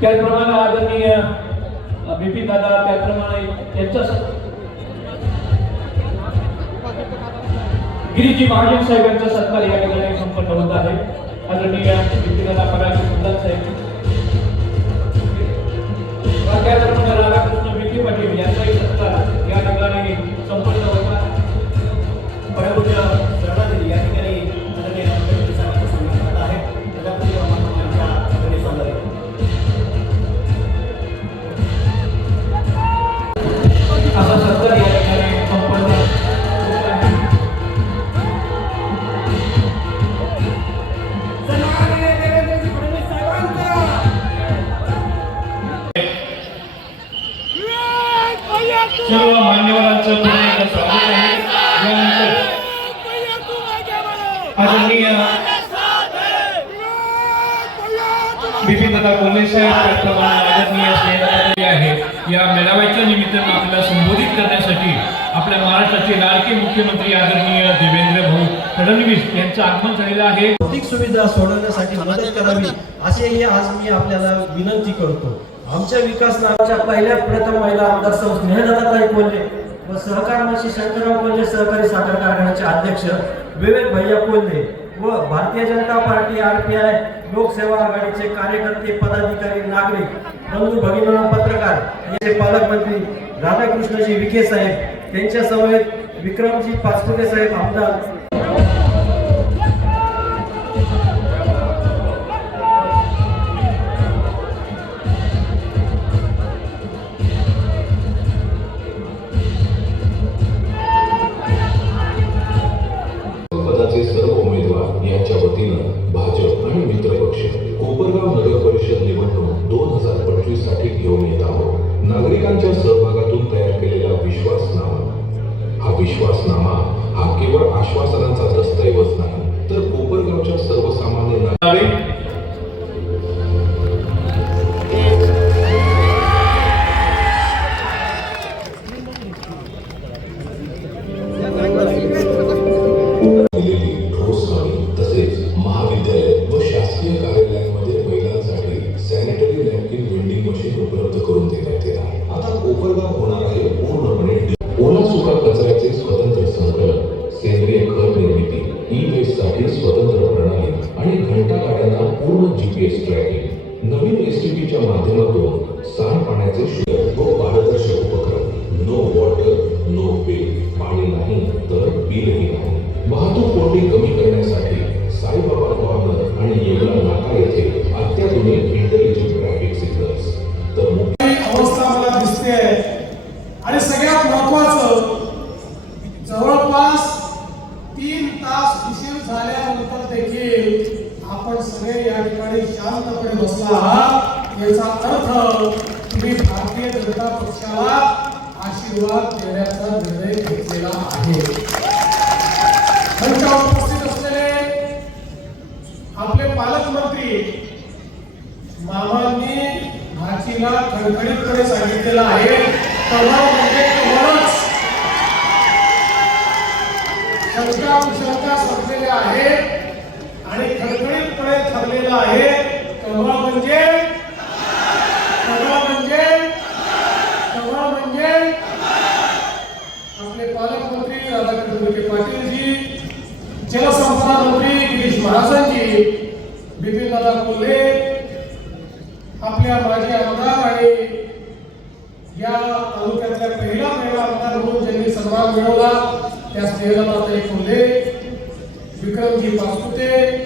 त्याचप्रमाणे आदरणीय बीपी दादा त्याचप्रमाणे त्यांच्या गिरीजी महाजन साहेबांचा सत्कार या ठिकाणी संपन्न होत आहे. आदरणीय बीपी दादा पगार साहेब. फडणवीस यांचं आगमन झालेलं आहे. भौतिक सुविधा सोडवण्यासाठी मदत करावी असेही आज मी आपल्याला विनंती करतो. आमच्या विकास नावाच्या पहिल्या प्रथम महिला आमदार सौ स्नेहदाताई कोल्हे व सहकार मंत्री शंकरराव कोल्हे सहकारी साखर कारखान्याचे अध्यक्ष विवेक भैया कोल्हे व Bharatiya Janata Party R P I लोकसेवा आघाडीचे कार्यकर्ते पदाधिकारी नागरिक बंधू भगिनी पत्रकार यांचे पालकमंत्री राधाकृष्णजी विखे साहेब त्यांच्या समवेत विक्रमजी पाचपुते साहेब आमदार Olha essa guerra, não pode. केलेला आहे. तेव्हा म्हणजे? तेव्हा म्हणजे? तेव्हा म्हणजे? आपले पालकमंत्री राधाकृष्ण विखे पाटीलजी जलसंपदा मंत्री गिरीश महाजनजी बिपिनदादा कोल्हे आपल्या माजी आमदार आणि या तालुक्यातल्या पहिला महिला आमदार म्हणून ज्यांनी सन्मान मिळवला त्या स्नेहलताई कोल्हे विक्रमजी पासपुते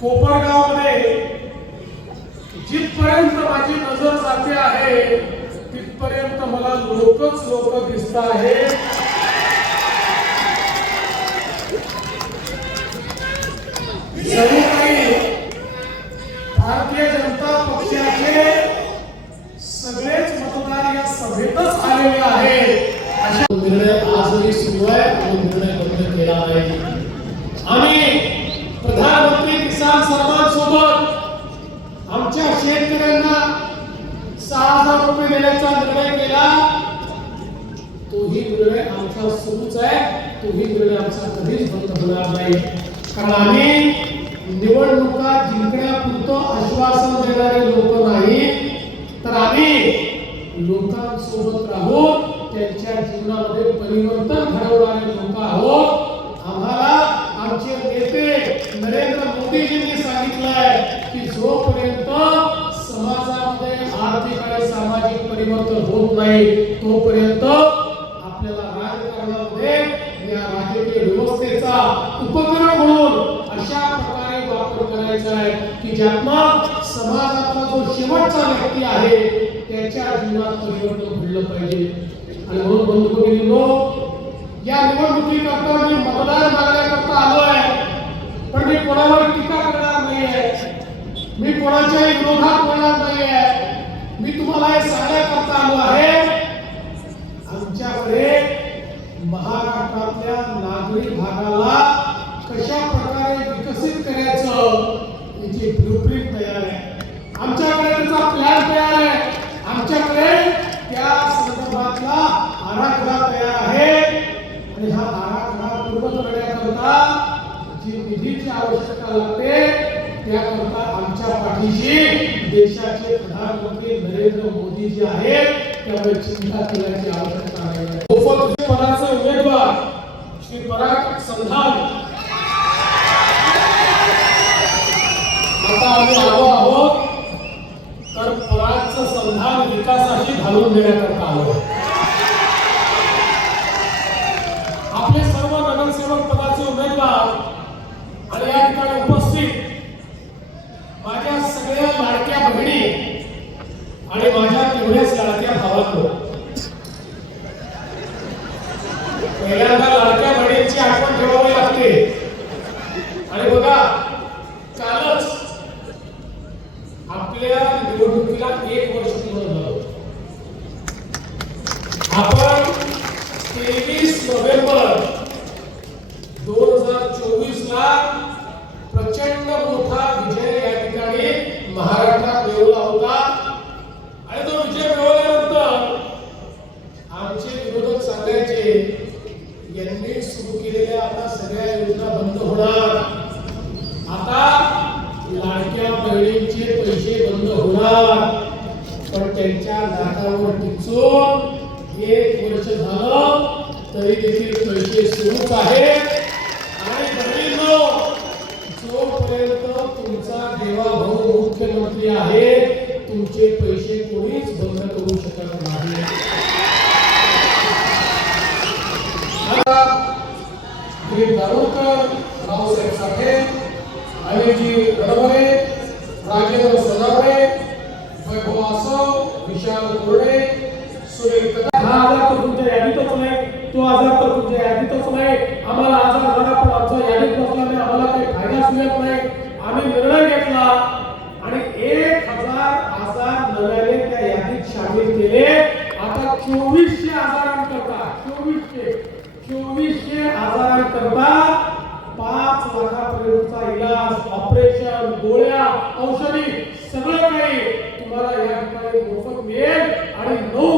कोपरगावमध्ये जिथपर्यंत माझी नजर जाते आहे तिथपर्यंत मला लोकच लोक दिसत आहे. भारतीय जनता पक्षाचे सगळेच मतदार या सभेतच आलेले आहेत. अशा निर्णय आजही सुरू आहे आणि निर्णय बंद केला नाही आम्ही सर्वांसोबत आमच्या शेतकऱ्यांना सहा हजार रुपये देण्याचा निर्णय केला. तोही निर्णय आमचा सुरूच आहे. तोही निर्णय आमचा कधीच बंद होणार नाही. कारण आम्ही निवडणुका जिंकण्यापुरतं आश्वासन देणारे लोक नाही. तर आम्ही लोकांसोबत राहून त्यांच्या जीवनामध्ये परिवर्तन घडवणारे लोक आहोत. आम्हाला आमचे नेते नरेंद्र मोदीजींनी सांगितलंय की जोपर्यंत समाजामध्ये आर्थिक आणि सामाजिक परिवर्तन होत नाही तोपर्यंत आपल्याला राजकारणामध्ये या राजकीय व्यवस्थेचा उपक्रम म्हणून अशा प्रकारे वापर करायचा आहे की ज्यातनं समाजातला जो शेवटचा व्यक्ती आहे त्याच्या जीवनात परिवर्तन घडलं पाहिजे. आणि म्हणून बंधू या निवडणुकीकरता मी मतदार मागण्याकरता आलो आहे. पण मी कोणावर टीका करणार नाही आहे मी कोणाच्याही विरोधात बोलणार नाही आहे मी तुम्हाला हे सांगण्याकरता आलो आहे. आमच्याकडे महाराष्ट्रातल्या नागरी भागाला कशा प्रकारे विकसित करायचं याची ब्लूप्रिंट तयार आहे. आमच्याकडे त्याचा प्लॅन तयार आहे आमच्याकडे त्या संदर्भातला आराखडा तयार आहे आणि हा आराखडा पूर्ण करण्याकरता जी निधीची आवश्यकता लागते त्याकरता आमच्या पाठीशी देशाचे प्रधानमंत्री नरेंद्र मोदी जे आहेत त्यामुळे चिंता केल्याची आवश्यकता नाही. पदाचे उमेदवार श्री पराग संधान. आता आम्ही आलो आहोत तर परागचं संधान विकासाशी घालून देण्याकरता आलो आहोत. आपले सर्व नगरसेवक पदाचे उमेदवार आणि या ठिकाणी उपस्थित माझ्या सगळ्या लाडक्या बहिणी आणि माझ्या तेवढ्याच लाडक्या भावांनो पहिल्यांदा लाडक्या बहिणींची आठवण ठेवावी लागते आणि बघा कालच आपल्या निवडणुकीला एक वर्ष पूर्ण झालं आपण तेवीस नोव्हेंबर दोन हजार चोवीस ला प्रचंड मोठा विजय या ठिकाणी महाराष्ट्रात मिळवला होता आणि तो विजय मिळवल्यानंतर आमचे विरोधक सांगायचे यांनी सुरू केलेल्या आता सगळ्या योजना बंद होणार. आता लाडक्या बहिणींचे पैसे बंद होणार. पण त्यांच्या लाटावर टिचून एक वर्ष झालं तरी देखील पैसे सुरूच आहेत. आणि बहिणींनो जोपर्यंत तुमचा देवाभाऊ मुख्यमंत्री आहे तुमचे पैसे कोणीच बंद करू शकत नाही आता दिलीप दारोडकर रावसाहेब साठे अनिलजी रणवरे राजेंद्र सदावरे वैभव आसव विशाल कोरडे सुनील कदा हा आजार तर तुमच्या यादीतच नाही. तो आजार तर तुमच्या यादीतच नाही. आम्हाला आजार झाला पण आमच्या यादीत नसल्याने आम्हाला काही फायदा मिळत नाही. आम्ही निर्णय घेतला आणि एक हजार आजार नव्याने त्या यादीत सामील केले. आता चोवीसशे आजार चोवीसशे चोवीसशे आजारांकरता पाच लाखापर्यंतचा इलाज ऑपरेशन गोळ्या औषधी सगळं काही तुम्हाला या ठिकाणी मोफत मिळेल. आणि नऊ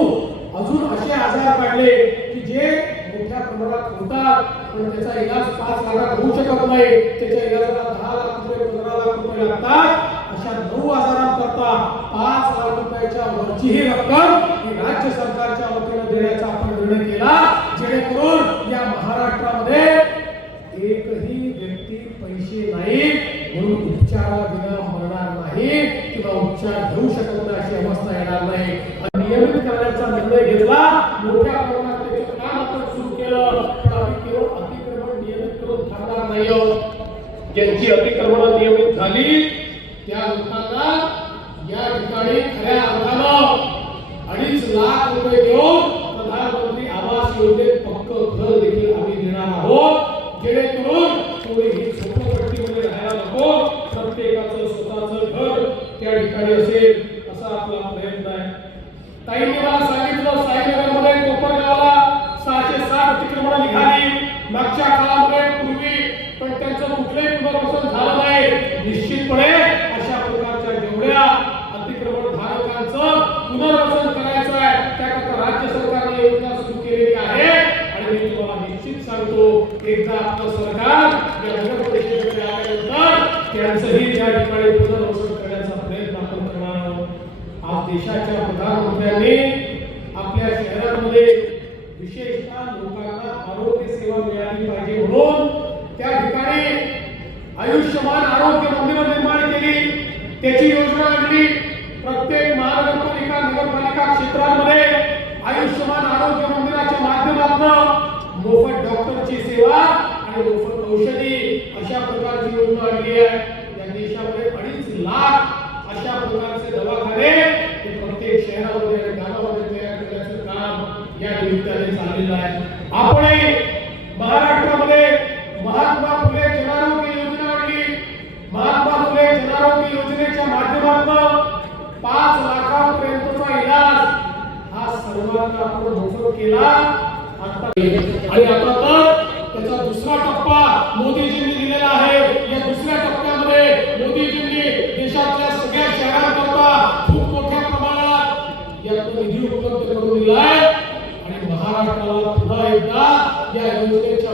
अजून असे आजार काढले की जे मोठ्या प्रमाणात होतात पण त्याचा इलाज पाच लाखात होऊ शकत नाही. त्याच्या इलाजाला दहा लाख रुपये पंधरा लाख रुपये लागतात. अशा नऊ आजारांकरता पाच लाख रुपयाच्या वरचीही रक्कम ही राज्य सरकारच्या वतीनं देण्याचा आपण निर्णय केला. जेणेकरून या महाराष्ट्रामध्ये एकही नाही? म्हणून उपचारा बिना मरणार नाही किंवा उपचार घेऊ शकत नाही अशी अवस्था येणार नाही. आणि नियमित करण्याचा निर्णय घेतला मोठ्या प्रमाणात त्याचं काम आपण सुरू केलं. पण आम्ही केवळ अतिक्रमण नियमित करून थांबणार नाही हो. ज्यांची अतिक्रमण नियमित झाली त्या लोकांना या ठिकाणी खऱ्या अर्थानं अडीच लाख रुपये घेऊन प्रधानमंत्री आवास योजनेत पक्क घर देखील आम्ही देणार आहोत जेणेकरून कोणी ही झोपडपट्टीमध्ये राहायला नको प्रत्येकाचं स्वतःचं घर त्या ठिकाणी असेल असा आपला प्रयत्न आहे ताईंनी मला सांगितलं साईनगरमध्ये कोपरगावला सहाशे सात अतिक्रमण निघाली मागच्या काळामध्ये पूर्वी पण त्यांचं कुठलंही पुनर्वसन झालं नाही निश्चितपणे अशा प्रकारच्या जेवढ्या अतिक्रमण धारकांचं पुनर्वसन करायचं आहे त्याकरता राज्य सरकारने योजना सुरू केलेली आहे आणि मी तुम्हाला निश्चित सांगतो एकदा आपलं सरकार या परिषदेकडे आल्यानंतर त्यांचंही त्या ठिकाणी पुनर्वसन करण्याचा प्रयत्न आपण करणार आहोत. आज देशाच्या प्रधानमंत्र्यांनी आपल्या शहरांमध्ये विशेषतः लोकांना आरोग्य सेवा मिळाली पाहिजे म्हणून त्या ठिकाणी आयुष्यमान आरोग्य मंदिरं निर्माण केली. त्याची योजना आणली. प्रत्येक महानगरपालिका नगरपालिका क्षेत्रांमध्ये आयुष्यमान आरोग्य मंदिराच्या माध्यमातून मोफत डॉक्टरची सेवा प्रकारची आणली आहे. या देशामध्ये अडीच लाख अशा प्रकारचे दवाखाने प्रत्येक शहरामध्ये आणि गावामध्ये तयार करण्याचं काम या निमित्ताने चाललेलं आहे. आपणही महाराष्ट्रामध्ये महात्मा फुले जनारोग्य योजना आणली. महात्मा फुले जनारोग्य योजनेच्या माध्यमातून पाच लाखापर्यंतचा इलाज हा सर्वांना आपण मोफत केला. आता आणि आता उपलब्ध आणि महाराष्ट्राला पुन्हा एकदा या योजनेच्या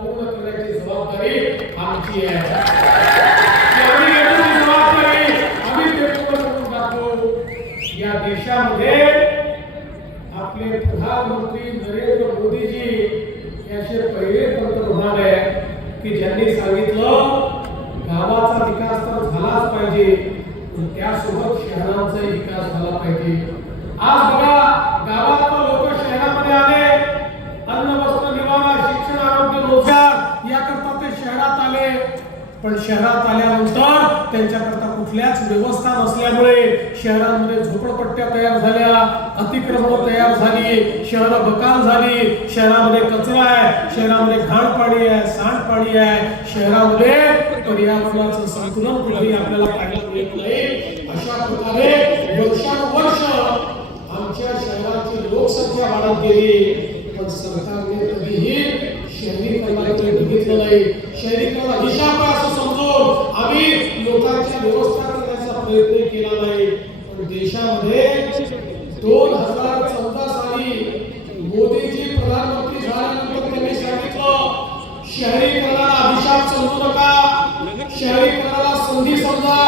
पूर्ण करण्याची जबाबदारी आमची आहे. आम्ही जबाबदारी आम्ही ते पूर्ण करून या देशामध्ये आपले प्रधानमंत्री नरेंद्र मोदीजी याचे पहिले पंतप्रधान आहे की ज्यांनी सांगितलं गावाचा विकास तर झालाच पाहिजे पण त्यासोबत शहरांचा विकास झाला पाहिजे. आज बघा गावात लोक शहरामध्ये आले अन्न वस्त्र निवारा शिक्षण आरोग्य रोजगार याकरता ते शहरात आले पण शहरात आल्यानंतर त्यांच्याकरता कुठल्याच व्यवस्था नसल्यामुळे शहरांमध्ये झोपडपट्ट्या तयार झाल्या अतिक्रमण तयार झाली शहरं बकाल झाली शहरामध्ये कचरा आहे शहरामध्ये घाण पाणी आहे सांडपाणी आहे शहरामध्ये पर्यावरणाचं संतुलन कुठेही आपल्याला पाहायला मिळत नाही. अशा प्रकारे वर्षानुवर्ष आमच्या शहराची लोकसंख्या वाढत गेली. पण सरकारने कधीही शहरीकरणाकडे बघितलं नाही. शहरीकरण अभिशाप आम्ही लोकांची व्यवस्था करण्याचा प्रयत्न केला नाही. पण देशामध्ये दोन हजार चौदा साली मोदीजी प्रधानमंत्री झाल्यानंतर त्यांनी सांगितलं शहरीकरणाला अभिशाप समजू नका. शहरीकरणाला संधी समजा.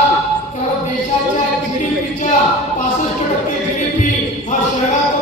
कारण देशाच्या जीडीपीच्या पासष्ट टक्के जीडीपी हा शहरात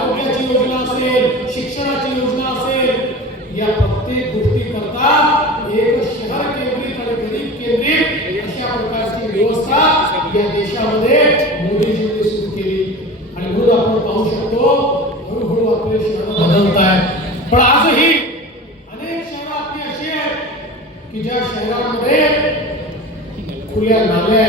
पण आजही अनेक शहरं अशी आहेत की ज्या शहरामध्ये खुल्या नाल्या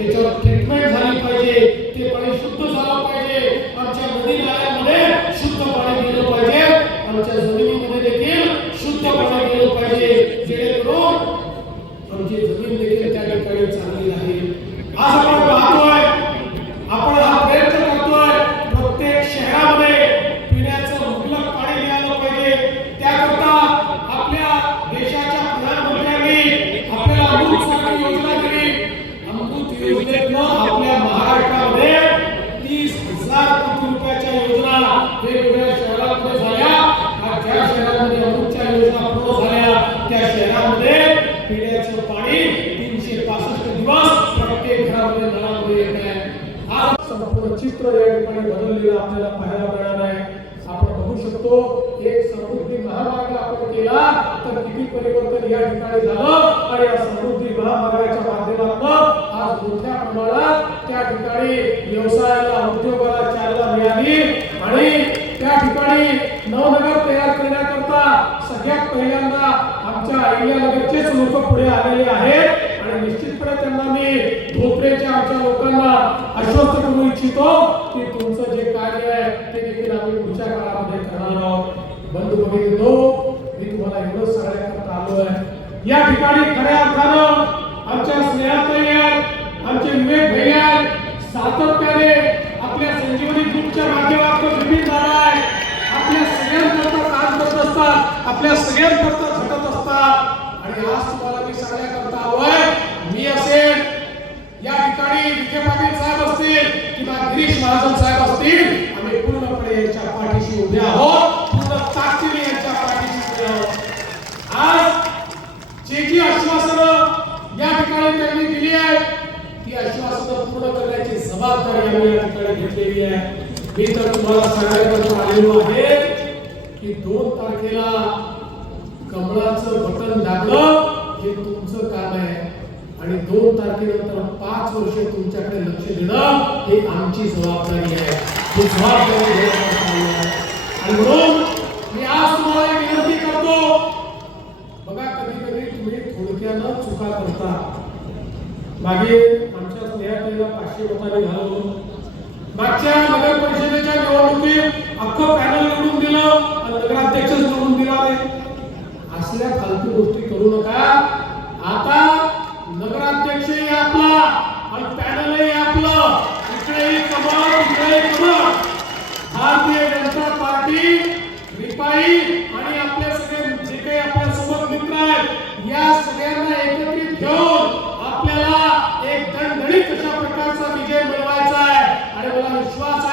आहे योजना वेगवेगळ्या शहरांमध्ये झाल्या आणि ज्या शहरामध्ये अमृतच्या योजना पूर्ण झाल्या. त्या शहरामध्ये पिण्याचं पाणी तीनशे पासष्ट दिवस प्रत्येक घरामध्ये नळामध्ये येत आहे. आज संपूर्ण चित्र या ठिकाणी बदललेलं आपल्याला पाहायला मिळणार आहे. आपण बघू शकतो एक समृद्धी महामार्ग आपण केला तर किती परिवर्तन या ठिकाणी झालं? आणि या समृद्धी महामार्गाच्या माध्यमातून आज मोठ्या प्रमाणात त्या ठिकाणी व्यवसायाला उद्योगाला चालना मिळाली आणि त्या ठिकाणी नवनगर तयार करण्याकरता सगळ्यात पहिल्यांदा आमच्या अहिल्यानगरचेच लोक पुढे आलेले आहेत. आणि निश्चितपणे त्यांना मी धोत्रेच्या आमच्या लोकांना आश्वस्त करू इच्छितो की तुमचं जे कार्य आहे ते देखील आम्ही पुढच्या काळामध्ये करणार आहोत. बंधू भगिनींनो मी तुम्हाला एवढं सांगण्याकरता आलो आहे. या ठिकाणी खऱ्या अर्थानं आमच्या स्नेहाताई आहेत आमचे विवेक भाई आहेत सातत्याने आपल्या संजीवनी ग्रुपच्या माध्यमातून विभिन्न झाला आहे आपल्या सगळ्यांकरता काम करत असतात. आपल्या सगळ्यांकरता झटत असतात आणि आज तुम्हाला मी सांगण्याकरता आलोय. मी असेल या ठिकाणी विखे पाटील साहेब असतील किंवा गिरीश महाजन साहेब असतील आम्ही पूर्णपणे यांच्या पाठीशी उभे आहोत. पूर्ण ताकदीने यांच्या पाठीशी उभे आहोत. आज जे जी आश्वासनं या ठिकाणी त्यांनी दिली आहेत ती आश्वासनं पूर्ण करण्याची जबाबदारी आम्ही या ठिकाणी घेतलेली आहे. मी तर तुम्हाला सांगायला आलेलो आहे की दोन तारखेला कमळाचं बटन दाबलं हे तुमचं काम आहे आणि दोन तारखेनंतर पाच वर्ष तुमच्याकडे लक्ष देणं आमची जबाबदारी आहे ही जबाबदारी आणि म्हणून मी आज तुम्हाला एक विनंती करतो बघा कधी कधी तुम्ही थोडक्यानं चुका करता। मागे आमच्या स्नेहाताईला पाचशे मतांनी घालून मागच्या नगर परिषदेच्या निवडणुकीत अख्खं पॅनल निवडून दिलं आणि नगराध्यक्ष निवडून दिला नाही असल्या फालतू गोष्टी करू नका. आता नगराध्यक्षही आपला आणि पॅनलही आपलं. नहीं कमाओ नहीं कमाओ भारतीय जनता पार्टी रिपाई आणि आपले सगळे जे काही आपल्यासोबत मित्र आहेत या सगळ्यांना एकत्रित घेऊन आपल्याला एक दणदणीत कशा प्रकारचा विजय मिळवायचा आहे? आणि मला विश्वास